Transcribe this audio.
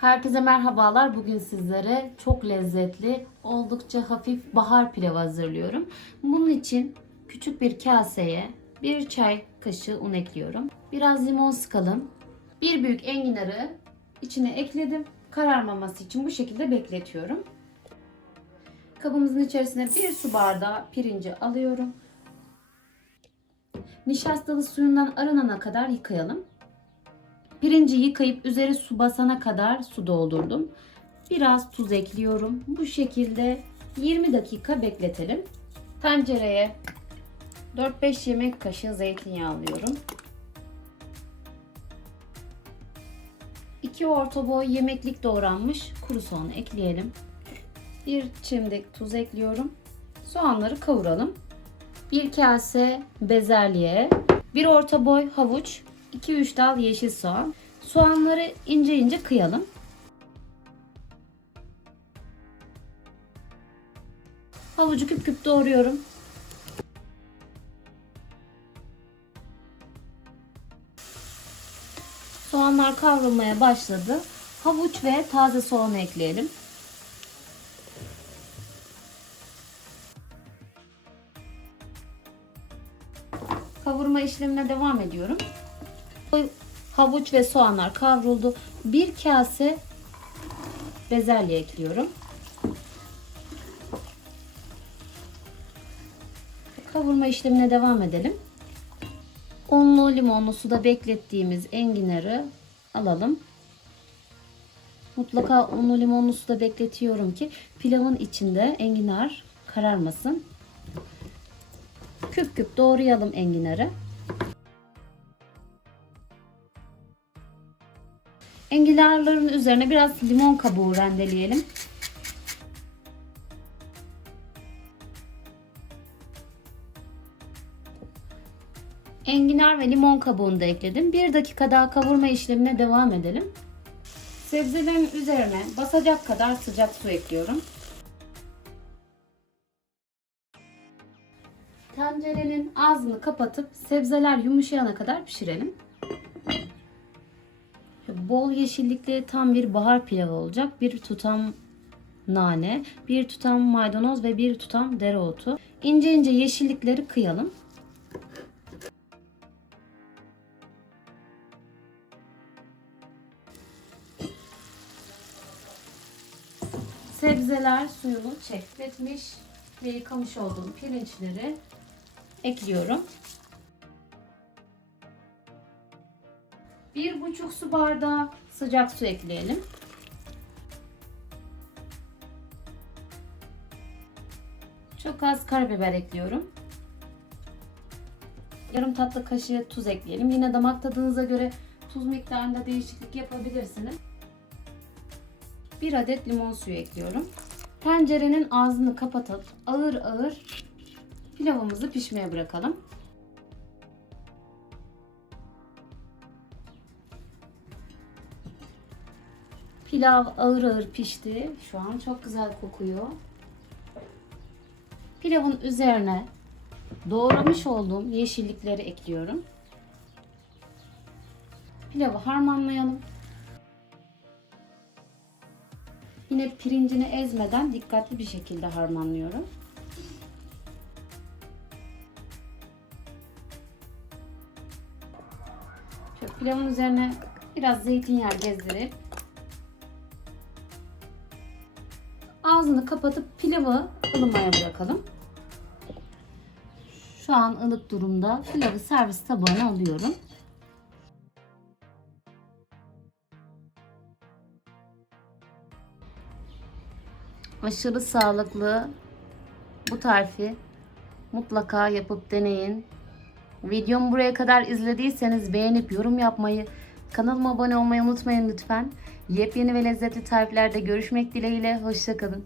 Herkese merhabalar. Bugün sizlere çok lezzetli, oldukça hafif bahar pilavı hazırlıyorum. Bunun için küçük bir kaseye bir çay kaşığı un ekliyorum. Biraz limon sıkalım. Bir büyük enginarı içine ekledim. Kararmaması için bu şekilde bekletiyorum. Kabımızın içerisine bir su bardağı pirinci alıyorum. Nişastalı suyundan arınana kadar yıkayalım. Pirinci yıkayıp üzeri su basana kadar su doldurdum. Biraz tuz ekliyorum. Bu şekilde 20 dakika bekletelim. Tencereye 4-5 yemek kaşığı zeytinyağı alıyorum. 2 orta boy yemeklik doğranmış kuru soğan ekleyelim. Bir çimdik tuz ekliyorum. Soğanları kavuralım. Bir kase bezelye, bir orta boy havuç, 2-3 dal yeşil soğan. Soğanları ince ince kıyalım. Havucu küp küp doğruyorum. Soğanlar kavrulmaya başladı. Havuç ve taze soğanı ekleyelim. Kavurma işlemine devam ediyorum. Havuç ve soğanlar kavruldu. Bir kase bezelye ekliyorum. Kavurma işlemine devam edelim. Unlu limonlu suda beklettiğimiz enginarı alalım. Mutlaka unlu limonlu suda bekletiyorum ki pilavın içinde enginar kararmasın. Küp küp doğrayalım enginarı. Enginarların üzerine biraz limon kabuğu rendeleyelim. Enginar ve limon kabuğunu da ekledim. Bir dakika daha kavurma işlemine devam edelim. Sebzelerin üzerine basacak kadar sıcak su ekliyorum. Tencerenin ağzını kapatıp sebzeler yumuşayana kadar pişirelim. Bol yeşillikli tam bir bahar pilavı olacak. Bir tutam nane, bir tutam maydanoz ve bir tutam dereotu. İnce ince yeşillikleri kıyalım. Sebzeler suyunu çekletmiş ve yıkamış olduğum pirinçleri ekliyorum. Bir buçuk su bardağı sıcak su ekleyelim. Çok az karabiber ekliyorum. Yarım tatlı kaşığı tuz ekleyelim. Yine damak tadınıza göre tuz miktarında değişiklik yapabilirsiniz. Bir adet limon suyu ekliyorum. Tencerenin ağzını kapatıp ağır ağır pilavımızı pişmeye bırakalım. Pilav ağır ağır pişti. Şu an çok güzel kokuyor. Pilavın üzerine doğramış olduğum yeşillikleri ekliyorum. Pilavı harmanlayalım. Yine pirincini ezmeden dikkatli bir şekilde harmanlıyorum. Şöyle pilavın üzerine biraz zeytinyağı gezdirip ağzını kapatıp pilavı ılımaya bırakalım. Şu an ılık durumda. Pilavı servis tabağına alıyorum. Aşırı sağlıklı bu tarifi mutlaka yapıp deneyin. Videomu buraya kadar izlediyseniz beğenip yorum yapmayı, kanalıma abone olmayı unutmayın lütfen. Yepyeni ve lezzetli tariflerde görüşmek dileğiyle. Hoşçakalın.